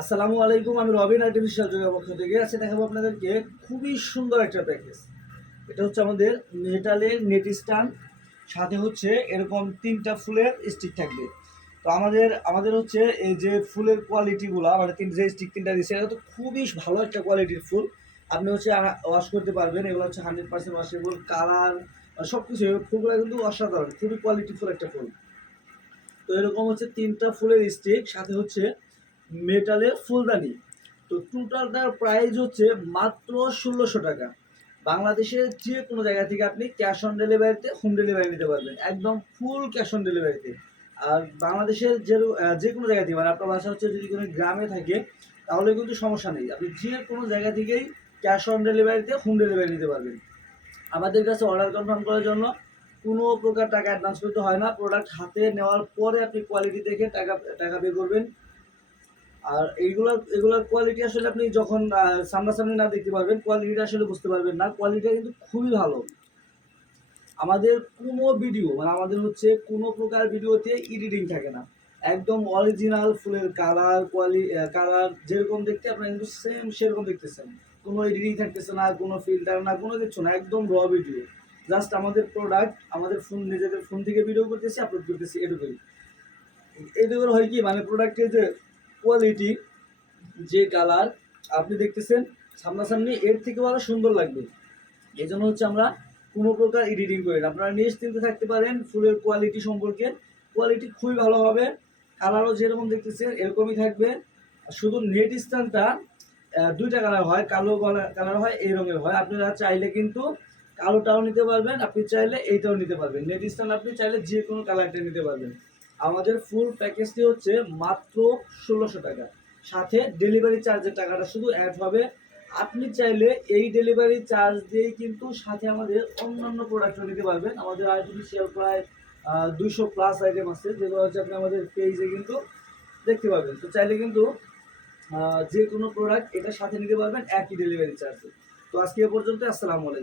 আসসালামু আলাইকুম। আমি রবিন আর্টিফিশিয়াল যোগের পক্ষ থেকে দেখাবো আপনাদেরকে খুবই সুন্দর একটা প্যাকেজ। এটা হচ্ছে আমাদের মেটালের নেট স্ট্যান্ড, সাথে হচ্ছে এরকম 3টা ফুলের স্টিক থাকবে। তো আমাদের আমাদের হচ্ছে এই যে ফুলের কোয়ালিটিগুলো, মানে যে স্টিক 3টা দিচ্ছে, এটা তো খুবই ভালো একটা কোয়ালিটির ফুল। আপনি হচ্ছে ওয়াশ করতে পারবেন। এগুলো হচ্ছে 100% ওয়াশেবল, কালার সব কিছু। ফুলগুলো কিন্তু অসাধারণ, খুবই কোয়ালিটিফুল একটা ফুল। তো এরকম হচ্ছে 3টা ফুলের স্টিক, সাথে হচ্ছে মেটালের ফুলদানি। তো টোটালটার প্রাইস হচ্ছে মাত্র 1600 টাকা। বাংলাদেশের যে কোনো জায়গা থেকে আপনি ক্যাশ অন ডেলিভারিতে হোম ডেলিভারি নিতে পারবেন, একদম ফুল ক্যাশ অন ডেলিভারিতে। আর বাংলাদেশের যে কোনো জায়গা থেকে, মানে আপনার বাসা হচ্ছে যদি কোনো গ্রামে থাকে, তাহলে কিন্তু সমস্যা নেই, আপনি যে কোনো জায়গা থেকেই ক্যাশ অন ডেলিভারিতে হোম ডেলিভারি নিতে পারবেন। আমাদের কাছে অর্ডার কনফার্ম করার জন্য কোনো প্রকার টাকা অ্যাডভান্স করতে হয় না। প্রোডাক্ট হাতে নেওয়ার পরে আপনি কোয়ালিটি দেখে টাকা টাকা পে করবেন। আর এগুলার কোয়ালিটি আসলে আপনি যখন সামনাসামনি না দেখতে পারবেন, কোয়ালিটিটা আসলে বুঝতে পারবেন না। কোয়ালিটিটা কিন্তু খুবই ভালো। আমাদের কোনো ভিডিও, মানে আমাদের হচ্ছে কোনো প্রকার ভিডিওতে এডিটিং থাকে না। একদম অরিজিনাল ফুলের কালার যেরকম দেখতে আপনারা কিন্তু সেম সেরকম দেখতেছেন। কোনো এডিটিং থাকতেছে না, কোনো ফিল্টার না, কোনো কিছু না, একদম র ভিডিও। জাস্ট আমাদের প্রোডাক্ট আমাদের নিজেদের ফোন থেকে ভিডিও করতেছি, আপলোড করতেছি, এটুকুই। এটুকুর হয় কি, মানে প্রোডাক্টের যে কোয়ালিটি, যে কালার আপনি দেখতেছেন সামনাসামনি, এর থেকেও আরও সুন্দর লাগবে। এই জন্য হচ্ছে আমরা কোনো প্রকার এডিটিং করি না। আপনারা নিশ্চিন্তে থাকতে পারেন ফুলের কোয়ালিটি সম্পর্কে। কোয়ালিটি খুবই ভালো হবে, কালারও যেরকম দেখতেছেন এরকমই থাকবে। শুধু নেট স্ট্যান্ডটা 2টা কালার হয়, কালো কালার হয়, এই রঙের হয়। আপনারা চাইলে কিন্তু কালোটাও নিতে পারবেন, আপনি চাইলে এইটাও নিতে পারবেন। নেট স্ট্যান্ড আপনি চাইলে যে কোনো কালারটা নিতে পারবেন। আমাদের ফুল প্যাকেজটি হচ্ছে মাত্র 1600 টাকা, সাথে ডেলিভারি চার্জের টাকাটা শুধু অ্যাড হবে। আপনি চাইলে এই ডেলিভারি চার্জ দিয়েই কিন্তু সাথে আমাদের অন্যান্য প্রোডাক্টও নিতে পারবেন। আমাদের আর্টিফিশিয়াল প্রায় 200+ আইটেম আছে, যেগুলো হচ্ছে আপনি আমাদের পেজে কিন্তু দেখতে পাবেন। তো চাইলে কিন্তু যে কোনো প্রোডাক্ট এটার সাথে নিতে পারবেন একই ডেলিভারি চার্জে। তো আজকে এ পর্যন্ত। আসসালামু আলাইকুম।